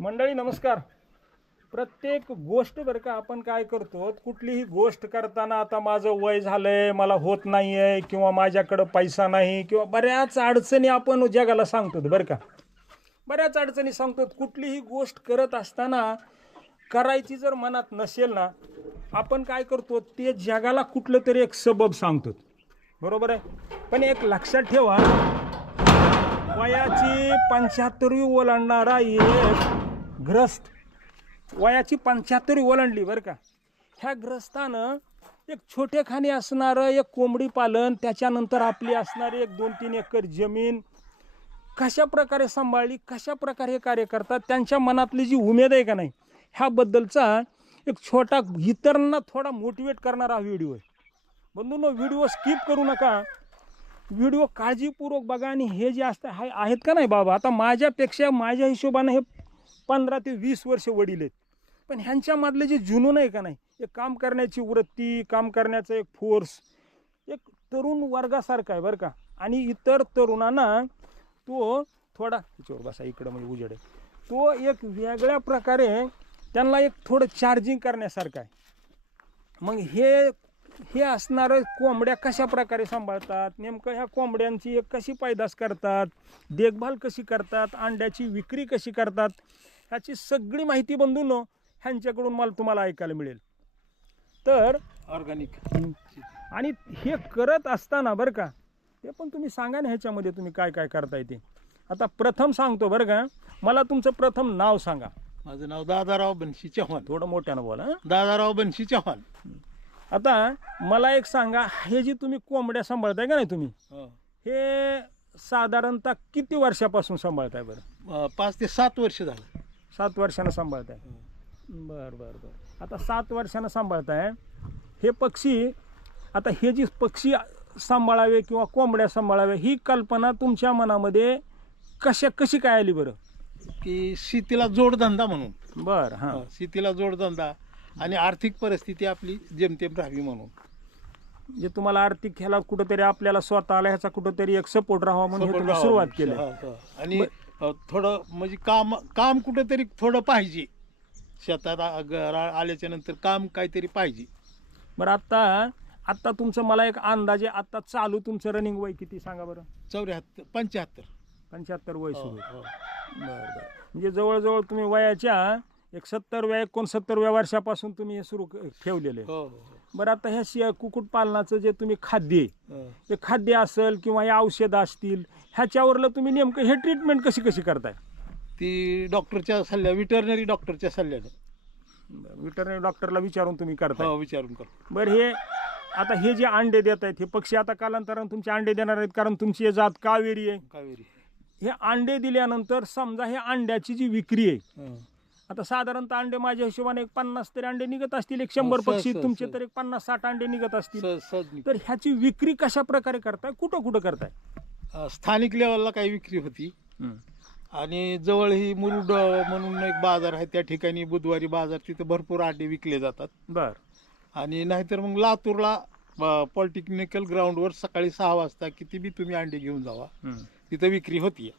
मंडळी नमस्कार. प्रत्येक गोष्ट बरं का आपण काय करतो कुठलीही गोष्ट करताना आता माझं वय झालंय मला होत नाही आहे किंवा माझ्याकडं पैसा नाही किंवा बऱ्याच अडचणी आपण जगाला सांगतो बरं का. बऱ्याच अडचणी सांगतो कुठलीही गोष्ट करत असताना करायची जर मनात नसेल ना आपण काय करतो ते जगाला कुठलं तरी एक सबब सांगतो बरोबर आहे? पण एक लक्षात ठेवा वयाची पंच्याहत्तरवी ओलांडणारा एक ग्रस्त. वयाची पंच्याहत्तरी ओलांडली बरं का. ह्या ग्रस्तानं एक छोटेखाने असणारं एक कोंबडी पालन त्याच्यानंतर आपली असणारी एक दोन तीन एकर जमीन कशा प्रकारे सांभाळली कशा प्रकारे हे कार्य करतात त्यांच्या मनातली जी उमेद आहे का नाही ह्याबद्दलचा एक छोटा इतरांना थोडा मोटिवेट करणारा हा व्हिडिओ आहे. बंधूंनो व्हिडिओ स्किप करू नका. व्हिडिओ काळजीपूर्वक बघा आणि हे जे असतं हाय आहेत का नाही बाबा? आता माझ्यापेक्षा माझ्या हिशोबानं हे पंधरा ते वीस वर्ष वडील आहेत. पण ह्यांच्यामधले जे जुनून आहे का नाही एक काम करण्याची वृत्ती काम करण्याचा एक फोर्स एक तरुण वर्गासारखा आहे बरं का. आणि इतर तरुणांना तो थोडा ह्याच्यावर बसा इकडं म्हणजे उजेड आहे. तो एक वेगळ्या प्रकारे त्यांना एक थोडं चार्जिंग करण्यासारखं आहे. मग हे हे असणारं कोंबड्या कशा प्रकारे सांभाळतात नेमकं ह्या कोंबड्यांची एक कशी पैदास करतात देखभाल कशी करतात अंड्याची विक्री कशी करतात ह्याची सगळी माहिती बंधून ह्यांच्याकडून मला तुम्हाला ऐकायला मिळेल. तर ऑर्गॅनिक आणि हे करत असताना बरं का ते पण तुम्ही सांगा ना ह्याच्यामध्ये तुम्ही काय काय करताय ते. आता प्रथम सांगतो बरं का मला तुमचं प्रथम नाव सांगा. माझं नाव दादाराव बनशी चव्हाण. थोडं मोठ्यानं बोला हं? दादाराव बनशी चव्हाण. आता मला एक सांगा हे जी तुम्ही कोंबड्या सांभाळताय का नाही तुम्ही? हो. हे साधारणतः किती वर्षापासून सांभाळताय बरं? अं, पाच ते सात वर्ष झालं. सात वर्षानं सांभाळताय. बर बर बर. आता सात वर्षानं सांभाळताय हे पक्षी आता हे जी पक्षी सांभाळावे किंवा कोंबड्या सांभाळावे ही कल्पना तुमच्या मनामध्ये कशा कशी काय आली बरं? की शेतीला जोडधंदा म्हणून. बर हां. शेतीला जोडधंदा आणि आर्थिक परिस्थिती आपली जेमतेम राहावी म्हणून. जे तुम्हाला आर्थिक ह्याला कुठंतरी आपल्याला स्वतःला ह्याचा कुठंतरी एक सपोर्ट राहावा म्हणून हे सुरुवात. केली. आणि थोडं म्हणजे काम काम कुठेतरी थोडं पाहिजे शेतात आ- ग- रा- आल्याच्यानंतर काम काहीतरी पाहिजे बरं आता आत्ता तुमचं मला एक अंदाजे आत्ता चालू तुमचं रनिंग वय किती सांगा बरं चौऱ्याहत्तर पंच्याहत्तर पंच्याहत्तर वय हो, सुरू आहे. हो. बरं बरं म्हणजे जवळजवळ तुम्ही वयाच्या एक सत्तरव्या एकोणसत्तरव्या वर्षापासून तुम्ही हे सुरू ठेवलेले आहे. हो, हो, बरं आता ह्या शि कुक्कुटपालनाचं जे तुम्ही खाद्य आहे. ते खाद्य असेल किंवा हे औषधं असतील ह्याच्यावरलं तुम्ही नेमकं हे ट्रीटमेंट कशी कशी करताय? ती डॉक्टरच्या सल्ल्या विटरनरी डॉक्टरच्या सल्ल्यानं. विटरनरी डॉक्टरला विचारून तुम्ही करताय. हो विचारून करतो. बरं हे आता हे जे अंडे देत आहेत हे पक्षी आता कालांतरानं तुमचे अंडे देणार आहेत कारण तुमची हे जात कावेरी आहे. कावेरी. हे अंडे दिल्यानंतर समजा हे अंड्याची जी विक्री आहे हं. आता साधारणतः अंडे माझ्या हिशोबाने एक पन्नास तरी अंडे निघत असतील. एक शंभर हो, सहज, पक्षी तुमचे. तर एक पन्नास साठ अंडे निघत असतील. सहज सहज निघ- तर ह्याची विक्री कशा प्रकारे करताय? कुठं कुठं करताय? अं, स्थानिक लेवलला काही विक्री होती. आणि जवळ ही मुरुड म्हणून एक बाजार आहे. त्या ठिकाणी बुधवारी बाजार तिथे भरपूर अंडे विकले जातात. बर. आणि नाहीतर मग लातूरला पॉलिटेक्निकल ग्राउंडवर सकाळी सहा वाजता किती बी तुम्ही अंडे घेऊन जावा तिथं विक्री होती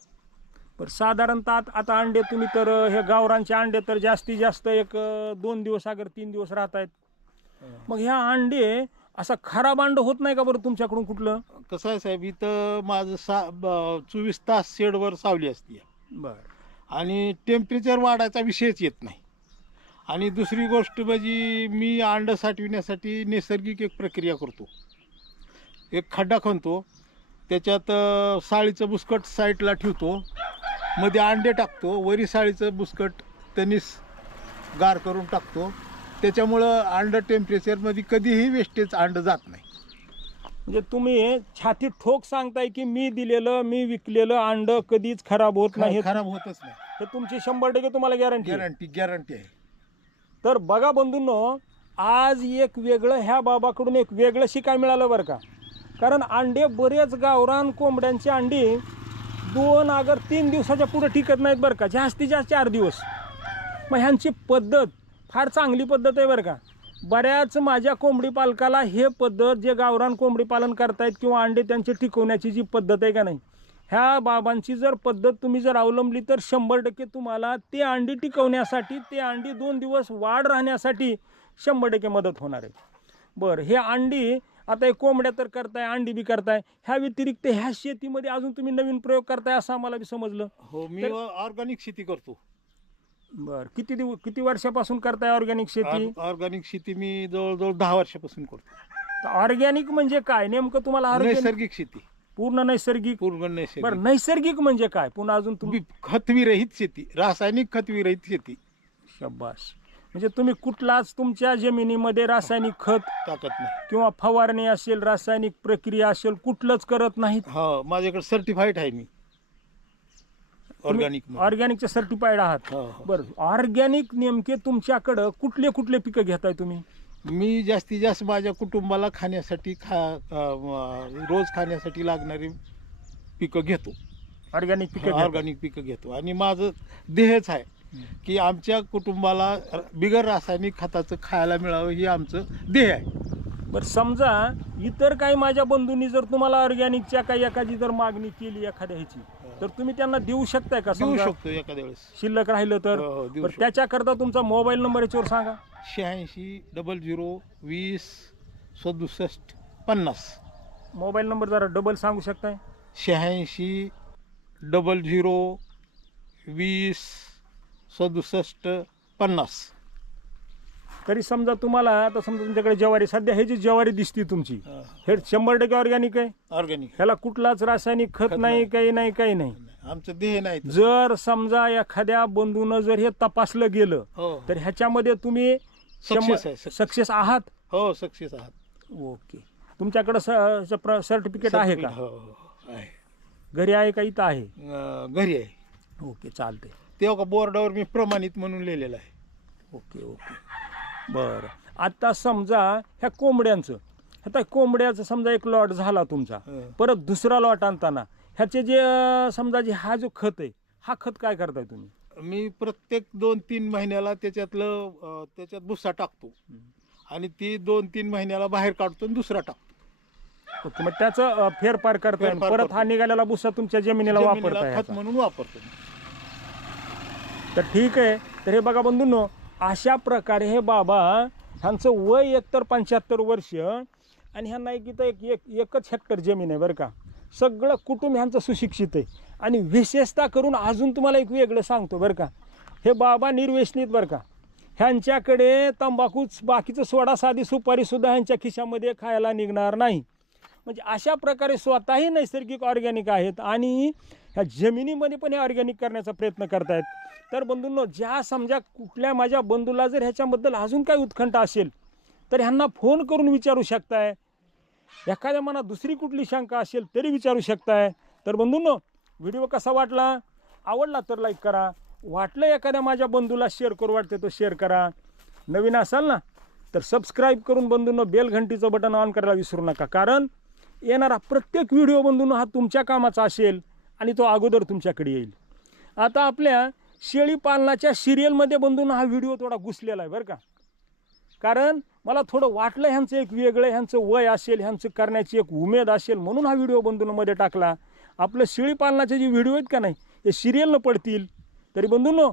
पण साधारणतः आत- अंडे तुम्ही तर हे गावरांचे अंडे तर जास्तीत जास्त एक दोन दिवस अगर तीन दिवस राहत आहेत मग ह्या अंडे असा खराब अंड होत नाही का बरं तुमच्याकडून कुठलं? कसं आहे साहेब इथं माझं सा चोवीस तास शेडवर सावली असते. बर. आणि टेम्परेचर वाढायचा विषयच येत नाही. आणि दुसरी गोष्ट म्हणजे मी अंड साठविण्यासाठी नैसर्गिक एक प्रक्रिया करतो. एक खड्डा खणतो. त्याच्यात साळीचं बुसकट साईडला ठेवतो. मध्ये अंडे टाकतो वरी साळीचं बुसकट तनिस गार करून टाकतो. त्याच्यामुळं अंड टेम्परेचरमध्ये कधीही वेस्टेज अंड जात नाही. म्हणजे तुम्ही छाती ठोक सांगताय की मी दिलेलं मी विकलेलं अंड कधीच खराब होत नाही. हे- खराब होतच नाही. हे तुमची शंभर टक्के तुम्हाला गॅरंटी गॅरंटी गॅरंटी आहे. तर बघा बंधूंनो आज एक वेगळं ह्या बाबाकडून एक वेगळं शिकाय मिळालं बरं का? कारण अंडे बरेच गावरान कोंबड्यांचे अंडी दोन अगर तीन दिवसाच्या पुढे टिकत नाहीत बरं का. जास्तीत जास्त चार दिवस. मग ह्यांची पद्धत फार चांगली पद्धत आहे बरं का. बऱ्याच माझ्या कोंबडी पालकाला हे पद्धत जे गावरान कोंबडी पालन करतायत किंवा अंडे त्यांचे टिकवण्याची जी पद्धत आहे का नाही ह्या बाबांची जर पद्धत तुम्ही जर अवलंबली तर शंभर टक्के तुम्हाला ते अंडी टिकवण्यासाठी ते अंडी दोन दिवस वाढ राहण्यासाठी शंभर टक्के मदत होणार आहे. बरं हे अंडी आता हे कोंबड्या तर करताय अंडी बी करताय. ह्या व्यतिरिक्त ह्या शेतीमध्ये अजून तुम्ही नवीन प्रयोग करताय असं आम्हाला बी समजलं. हो मी तर- ऑर्गॅनिक शेती करतो. बरं किती दिव किती वर्षापासून करताय ऑर्गॅनिक शेती? ऑर्गॅनिक शेती मी जवळजवळ दहा वर्षापासून करतो. ऑर्गॅनिक म्हणजे काय? नेमकं तुम्हाला नैसर्गिक शेती. पूर्ण नैसर्गिक? पूर्ण बरं नैसर्गिक नैसर्गिक म्हणजे काय? पुन्हा अजून तुम्ही बी- खतविरहित शेती रासायनिक खतविरहित शेती. शब्बास. म्हणजे तुम्ही कुठलाच तुमच्या जमिनीमध्ये रासायनिक खत टाकत नाही. किंवा फवारणी असेल रासायनिक प्रक्रिया असेल कुठलंच करत नाहीत. हा माझ्याकडे सर्टिफाईड आहे मी. ऑर्गॅनिक ऑर्गॅनिकचे सर्टिफाईड आहात. हो, हो. बरं ऑर्गॅनिक नेमके तुमच्याकडं कुठले कुठले पिकं घेताय तुम्ही? मी जास्तीत जास्त माझ्या कुटुंबाला खाण्यासाठी खा अं, रोज खाण्यासाठी लागणारी पिकं घेतो. ऑर्गॅनिक पिकं घेताय. ऑर्गॅनिक पिकं घेतो. आणि माझं ध्येयच आहे. की आमच्या कुटुंबाला बिगर रासायनिक खताचं खायला मिळावं हे आमचं ध्येय आहे. बरं समजा इतर काही माझ्या बंधूंनी जर तुम्हाला ऑर्गॅनिकच्या काही एखादी जर मागणी केली एखाद्या ह्याची तर तुम्ही त्यांना देऊ शकताय का? देऊ समजा शकतो एखाद्या वेळेस. शिल्लक राहिलं तर? हो, हो, देऊ बरं शकतो. त्याच्याकरता तुमचा मोबाईल नंबर याच्यावर सांगा. शहाऐंशी डबल झिरो वीस सदुसष्ट पन्नास. मोबाईल नंबर जरा डबल सांगू शकताय? शहाऐंशी डबल झिरो वीस सदुसष्ट पन्नास. तरी समजा तुम्हाला आता समजा तुमच्याकडे ज्वारी सध्या हे जी ज्वारी दिसती तुमची. हे. शंभर टक्के ऑर्गॅनिक आहे. ऑर्गॅनिक ह्याला कुठलाच रासायनिक खत नाही. काही नाही काही नाही. आमचं ध्येय नाही. जर समजा एखाद्या बंधूनं जर हे तपासलं गेलं हो. तर ह्याच्यामध्ये तुम्ही Success आहे, success. सक्सेस आहात? हो सक्सेस आहात. ओके. तुमच्याकडं सर्टिफिकेट आहे का? हो हो, आहे. घरी आहे का? इथं आहे. अं, घरी आहे. ओके चालते तेव्हा का बोर्डावर मी प्रमाणित म्हणून लिहिलेलं आहे. Okay okay. बरं. आता समजा ह्या कोंबड्यांचं आता कोंबड्याचं समजा एक लॉट झाला तुमचा. परत दुसरा लॉट आणताना ह्याचे जे समजा जे हा जो खत आहे हा खत काय करताय तुम्ही? मी प्रत्येक दोन तीन महिन्याला त्याच्यातलं त्याच्यात भुस्सा टाकतो. आणि ती दोन तीन महिन्याला बाहेर काढतो आणि दुसरा टाकतो. मग त्याचं फेरफार करताय परत. हा निघालेला भुस्सा तुमच्या जमिनीला वापरताय खत. म्हणून वापरतो तर ठीक आहे. तर हे बघा बंधूंनो अशा प्रकारे हे बाबा ह्यांचं वय एकतर पंच्याहत्तर वर्ष आणि ह्यांना एक इथं एक एक एकच हेक्टर जमीन आहे बरं का. सगळं कुटुंब ह्यांचं सुशिक्षित आहे. आणि विशेषता करून अजून तुम्हाला एक वेगळं सांगतो बरं का. हे बाबा निर्वेशनीत बरं का. ह्यांच्याकडे तंबाखूच बाकीचं सोडा साधी सुपारीसुद्धा ह्यांच्या खिशामध्ये खायला निघणार नाही. म्हणजे अशा प्रकारे स्वतःही नैसर्गिक ऑर्गॅनिक आहेत आणि ह्या जमिनीमध्ये पण हे ऑर्गॅनिक करण्याचा प्रयत्न करतायत. तर बंधूंनो ज्या समजा कुठल्या माझ्या बंधूला जर ह्याच्याबद्दल अजून काही उत्खंठ असेल तर ह्यांना फोन करून विचारू शकताय. एखाद्या मनात दुसरी कुठली शंका असेल तरी विचारू शकताय. तर बंधूंनो व्हिडिओ कसा वाटला? आवडला तर लाईक करा. वाटलं एखाद्या माझ्या बंधूला शेअर करू वाटते तो शेअर करा. नवीन असाल ना तर सबस्क्राईब करून बंधूंनो बेल घंटीचं बटन ऑन करायला विसरू नका. कारण येणारा प्रत्येक व्हिडिओ बंधूंनो हा तुमच्या कामाचा असेल. आणि तो अगोदर तुमच्याकडे येईल. आता आपल्या शेळी पालनाच्या सिरियलमध्ये बंधून हा व्हिडिओ थोडा घुसलेला आहे बरं का? कारण मला थोडं वाटलं ह्यांचं एक वेगळं ह्यांचं वय असेल ह्यांचं करण्याची एक उमेद असेल म्हणून हा व्हिडिओ बंधूंमध्ये टाकला. आपलं शेळी पालनाचे जे व्हिडिओ आहेत का नाही हे सिरियलनं पडतील. तरी बंधूंनो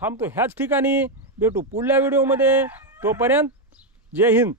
थांबतो ह्याच ठिकाणी. भेटू पुढल्या व्हिडिओमध्ये. तोपर्यंत जय हिंद.